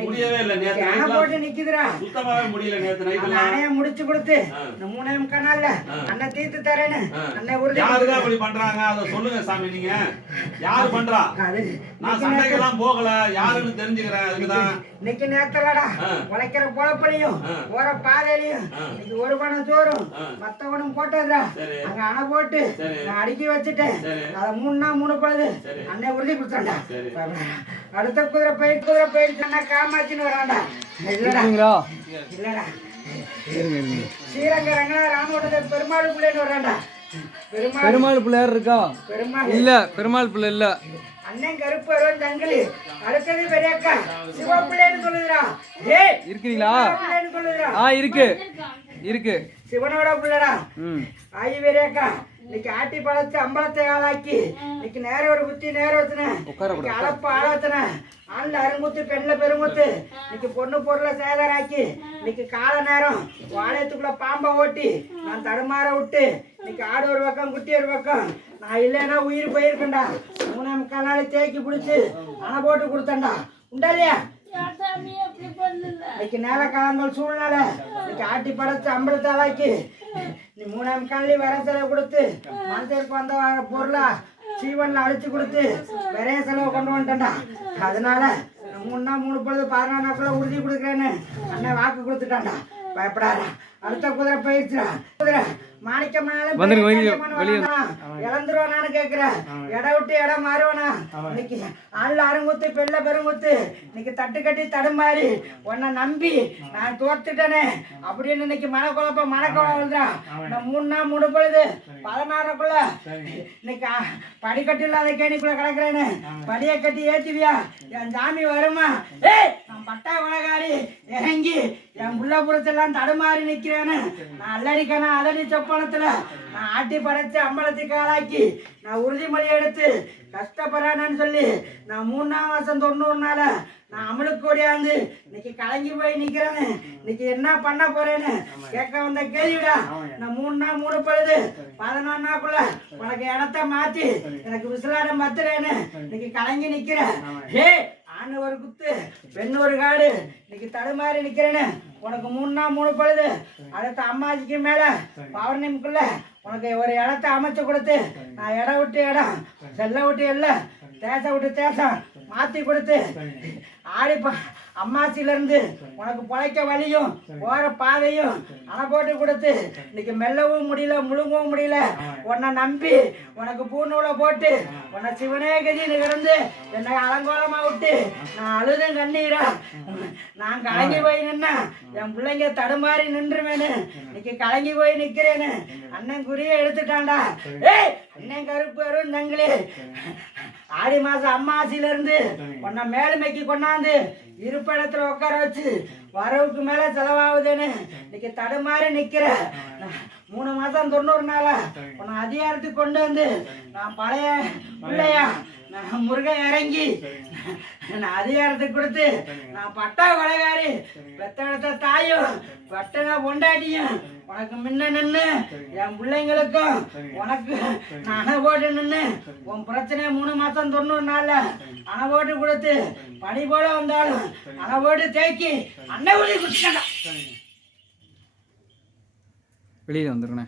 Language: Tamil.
முடியவே இல்லை நேத்து போட்டு நிக்குதுடா சுத்தமாவே முடியல நேத்து அணைய முடிச்சு கொடுத்து. இந்த மூணே முக்கால். அண்ணன் தீர்த்து தரேன்னு. அண்ணன் உறுதி யாருதான் அப்படி பண்றாங்க அத சொல்லுங்க சாமி நீங்க யாரு பண்றா நான் சண்டைக்கெல்லாம் போகல யாருன்னு தெரிஞ்சுக்கிறேன் அதுக்குதான் இன்னைக்கு நேரத்துலடா. உழைக்கிற பொழப்புலையும். போற பாதையிலையும். இன்னைக்கு ஒரு பணம் சோறும். மத்தவனும் போட்டதுடா. அங்க அணை போட்டு. நான் அடுக்கி வச்சுட்டேன். அத மூணு நாள் மூணு பொழுது. அண்ணன் உறுதி கொடுத்தான்டா சரி. அடுத்த குதிரை பயிர் குதிரை பயிர் சொன்னா காமாச்சின்னு வரான்டா இல்லடா. இல்லடா. ஸ்ரீரங்க ரங்கனா ராமோட பெருமாள் பிள்ளைன்னு வரான்டா பெருமாள். பிள்ளையார் இருக்கா? பெருமாள். இல்ல பெருமாள் பிள்ளை இல்ல. அண்ணன் கருப்பு வருவன் தங்களி அடுத்தது பெரியக்கா. சிவப்பிள்ளைன்னு சொல்லுதுடா. ஏய் இருக்கிறீங்களா? ஆ இருக்கு. இருக்கு. சிவனோட பிள்ளைடா. ம். ஆயி பெரியக்கா. இன்னைக்கு ஆட்டி பழத்து அம்பலத்தை ஆளாக்கி இன்னைக்கு நேர ஒரு குத்தி நேர இன்னைக்கு அளப்பு ஆளாத்துன ஆண்ல அருங்குத்து பெண்ல பெருங்குத்து. இன்னைக்கு பொண்ணு பொருளை சேதராக்கி இன்னைக்கு கால நேரம் வாழையத்துக்குள்ள பாம்பை ஓட்டி நான் தடுமாற விட்டு இன்னைக்கு ஆடு ஒரு பக்கம் குட்டி ஒரு பக்கம். நான் இல்லைன்னா உயிர் போயிருக்கேன்டா மூணே முக்கால் நாள் தேக்கி பிடிச்சி அணை போட்டு கொடுத்தேன்டா. உண்டா இல்லையா? இன்னைக்கு நேர காலங்கள் சூழ்நிலை. இன்னைக்கு ஆட்டி படைச்சு அம்பலத்தை ஆளாக்கி நீ மூணாம் காலி வர செலவு கொடுத்து மனதிற்கு வந்த பொருளா சீவன்ல அழிச்சு கொடுத்து விரைய செலவு கொண்டு வந்துட்டேன்டா. அதனால மூணு நாள் மூணு பொழுது பதினாறு நாட்குள்ள உறுதி கொடுக்குறேன்னு அண்ணன் வாக்கு கொடுத்துட்டான்டா. பயப்படாத அடுத்த குதிரை போயிடுச்சுடா குதிரை வெளிய- வெளிய இழந்துருவானான்னு கேக்குறேன். இடம் விட்டு இடம் மாறுவானா? இன்னைக்கு ஆள்ல அருங்குத்து பெல்ல பெருங்குத்து. இன்னைக்கு தட்டு கட்டி தடுமாறி உன்னை நம்பி நான் தோத்துட்டேனே. அப்படின்னு இன்னைக்கு மனக்குழப்பம் வருதுடா நான் மூணு நாள் மூணு பொழுது பதினாறுக்குள்ள இன்னைக்கு படிக்கட்டு இல்லாத கேணிக்குள்ள கிடக்குறேன்னு. படியை கட்டி ஏத்துவியா? என் சாமி வருமா? ஏய் நான் பட்டா வளகாரி இறங்கி என் புள்ளபுரத்தெல்லாம் தடுமாறி நிற்கிறேன்னு நான் அல்லடிக்கான அதடி சொப்பனத்தில். நான் ஆட்டி படைத்து அம்பலத்துக்கு ஆளாக்கி நான் உறுதிமொழி எடுத்து கஷ்டப்படுறேன்னு சொல்லி நான் மூணாம் மாசம் தொண்ணூறு நாள நான் அமலுக்கு ஓடியாந்து இன்னைக்கு கலங்கி போய் நிற்கிறேன்னு இன்னைக்கு என்ன பண்ண போறேன்னு கேட்க வந்த கேள்விடா. நான் மூணு நாள் மூணு பழுது பதினொன்னாக்குள்ள உனக்கு இடத்த மாற்றி எனக்கு விசிலாடம் பத்துறேன்னு இன்னைக்கு கலங்கி நிற்கிறேன் ஹே ஆண் ஒரு குத்து பெண் ஒரு காடு இன்னைக்கு தடுமாறி நிற்கிறேன்னு உனக்கு மூணு நாள் மூணு பொழுது. அடுத்த அம்மாஜிக்கு மேல பௌர்ணமிக்குள்ள உனக்கு ஒரு இடத்த அமைச்சு கொடுத்து. நான் இடம் விட்டு இடம் செல்ல விட்டு இல்ல தேச விட்டு தேசம். மாத்தி கொடுத்து. ஆடி ப அம்மாசில இருந்து உனக்கு பொழைக்க வழியும் போற பாதையும் அணை போட்டு கொடுத்து. இன்னைக்கு மெல்லவும் முடியல முழுங்கவும் முடியல. உன்னை நம்பி உனக்கு பூநூலை போட்டு உன்னை சிவனே கதின்னு கிடந்து என்னை அலங்கோலமா விட்டு நான் அழுதும் கண்ணீரா? நான் கலங்கி போய் நின்னா என் பிள்ளைங்க தடுமாறி நின்றுவேன்னு இன்னைக்கு கலங்கி போய் நிக்கிறேன்னு அண்ணன் குறிய எடுத்துட்டான்டா. ஏய் அண்ணன் கருப்பு வரும் தங்களே. ஆடி மாசம் அம்மாசில இருந்து உன்னை மேலுமைக்கு கொண்டாந்து இருப்பிடத்துல உட்கார வச்சு வரவுக்கு மேல செலவாகுதுன்னு இன்னைக்கு தடுமாறி நிக்கிற. மூணு மாசம் தொண்ணூறு நாளா உன்னை அதிகாரத்துக்கு கொண்டு வந்து நான் பழைய பிள்ளையா? நான் முருகன் இறங்கி நான் அதிகாரத்துக்கு கொடுத்து நான் பட்டா கொலைகாரி பெத்தெடுத்த தாயும் பட்டன பொண்டாட்டியும் உனக்கு முன்ன நின்று என் பிள்ளைங்களுக்கும் உனக்கு நான் அணை போட்டு நின்று உன் பிரச்சனை மூணு மாசம் தொண்ணூறு நாள்ல அணை போட்டு கொடுத்து பனி போல வந்தாலும் அணை போட்டு தேக்கி அன்னை ஊதி குடிச்சிட்டா வெளியில வந்துருங்கண்ணே.